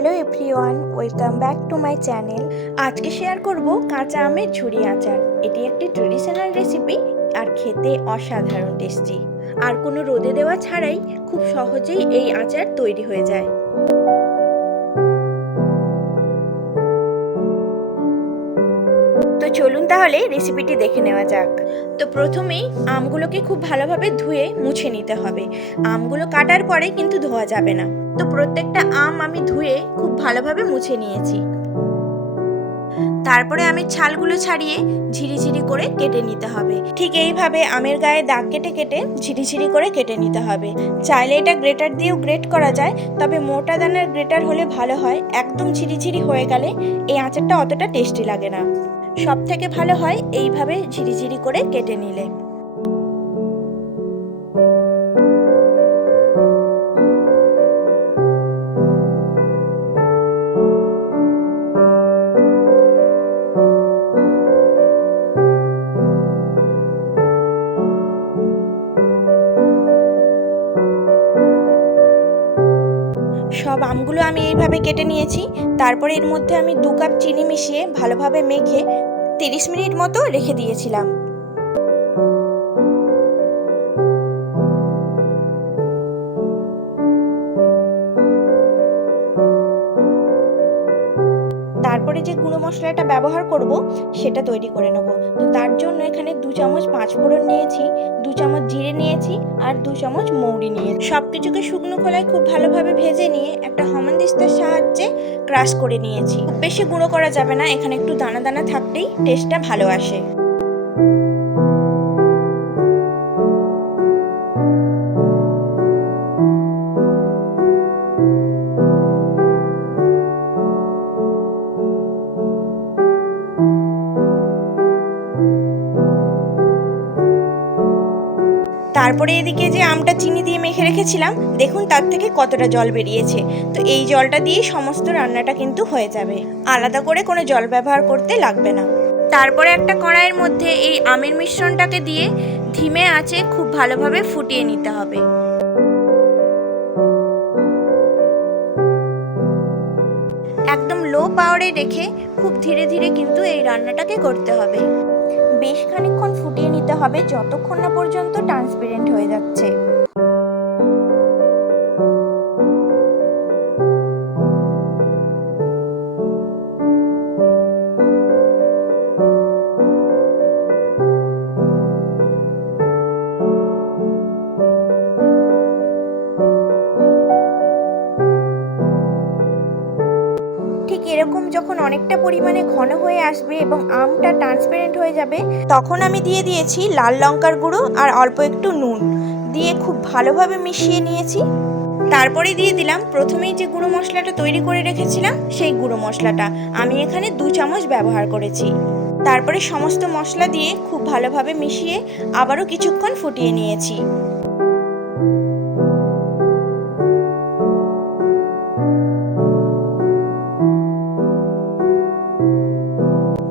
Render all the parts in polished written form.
Hello everyone, welcome back to my channel. আজকে share করব কাঁচা আমের ঝুরি আচার। এটি একটি ট্রেডিশনাল রেসিপি আর খেতে অসাধারণ টেস্টি। আর কোনো রোদে দেওয়া ছাড়াই খুব সহজেই এই আচার তৈরি হয়ে যায়। তো চলুন তাহলে রেসিপিটি দেখে নেওয়া যাক। তো প্রথমেই আমগুলোকে খুব ভালোভাবে ধুয়ে মুছে নিতে হবে। আমগুলো কাটার পরে কিন্তু ধোয়া যাবে না। তো প্রত্যেকটা আম আমি ধুয়ে খুব ভালোভাবে মুছে নিয়েছি। তারপরে আমের ছালগুলো ছাড়িয়ে ঝিরিঝিরি করে কেটে নিতে হবে। ঠিক এইভাবে আমের গায়ে দাগ কেটে কেটে ঝিরিঝিরি করে কেটে নিতে হবে। চাইলে এটা গ্রেটার দিয়েও গ্রেট করা যায়, তবে মোটা দানার গ্রেটার হলে ভালো হয়। একদম ঝিরিঝিরি হয়ে গেলে এই আচারটা অতটা টেস্টি লাগে না। সব থেকে ভালো হয় এইভাবে ঝিরিঝিরি করে কেটে নিলে। সব আমগুলো আমি এইভাবে কেটে নিয়েছি। তারপরে এর মধ্যে আমি 2 কাপ চিনি মিশিয়ে ভালোভাবে মেখে 30 মিনিট মতো রেখে দিয়েছিলাম। তারপরে যে গুঁড়ো মশলাটা ব্যবহার করব সেটা তৈরি করে নেব। তো তার জন্য এখানে 2 চামচ 5 ফোড়ন নিয়েছি, 2 চামচ জিরে নিয়েছি আর 2 চামচ মৌরি নিয়েছি। সব কিছুকে শুকনো খোলায় খুব ভালোভাবে ভেজে নিয়ে একটা হামানদিস্তার সাহায্যে ক্রাশ করে নিয়েছি। খুব বেশি গুঁড়ো করা যাবে না, এখানে একটু দানা দানা থাকলেই টেস্টটা ভালো আসে। তারপরে এদিকে যে আমটা চিনি দিয়ে মেখে রেখেছিলাম, দেখুন তার থেকে কতটা জল বেরিয়েছে। তো এই জলটা দিয়ে সমস্ত রান্নাটা কিন্তু হয়ে যাবে, আলাদা করে কোনো জল ব্যবহার করতে লাগবে না। তারপরে একটা কড়াইয়ের মধ্যে এই আমের মিশ্রণটাকে দিয়ে ধিমে আঁচে খুব ভালোভাবে ফুটিয়ে নিতে হবে। একদম লো পাওয়ারে রেখে খুব ধীরে ধীরে কিন্তু এই রান্নাটাকে করতে হবে। বেশ খানিকক্ষণ ফুটিয়ে নিতে হবে, যতক্ষণ না পর্যন্ত ট্রান্সপারেন্ট হয়ে যাচ্ছে। ঠিক এরকম যখন অনেকটা পরিমাণে ঘন হয়ে আসবে এবং আমটা ট্রান্সপারেন্ট হয়ে যাবে, তখন আমি দিয়ে দিয়েছি লাল লঙ্কার গুঁড়ো আর অল্প একটু নুন দিয়ে খুব ভালোভাবে মিশিয়ে নিয়েছি। তারপরে দিয়ে দিলাম প্রথমেই যে গুঁড়ো মশলাটা তৈরি করে রেখেছিলাম সেই গুঁড়ো মশলাটা। আমি এখানে 2 চামচ ব্যবহার করেছি। তারপরে সমস্ত মশলা দিয়ে খুব ভালোভাবে মিশিয়ে আবারও কিছুক্ষণ ফুটিয়ে নিয়েছি।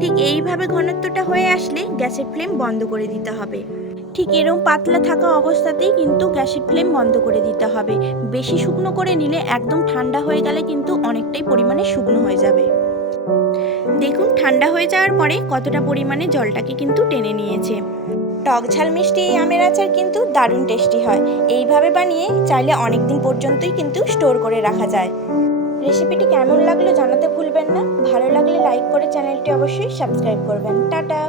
ঠিক এইভাবে ঘনত্বটা হয়ে আসলে গ্যাসের ফ্লেম বন্ধ করে দিতে হবে। ঠিক এরকম পাতলা থাকা অবস্থাতেই কিন্তু গ্যাসের ফ্লেম বন্ধ করে দিতে হবে। বেশি শুকনো করে নিলে একদম ঠান্ডা হয়ে গেলে কিন্তু অনেকটাই পরিমাণে শুকনো হয়ে যাবে। দেখুন ঠান্ডা হয়ে যাওয়ার পরে কতটা পরিমাণে জলটাকে কিন্তু টেনে নিয়েছে। টক ঝাল মিষ্টি এই আমের আচার কিন্তু দারুণ টেস্টি হয়। এইভাবে বানিয়ে চাইলে অনেক দিন পর্যন্তই কিন্তু স্টোর করে রাখা যায়। রেসিপিটি কেমন লাগলো জানাতে ভুলবেন না। ভালো লাগলে লাইক করে চ্যানেলটি অবশ্যই সাবস্ক্রাইব করবেন। টাটা।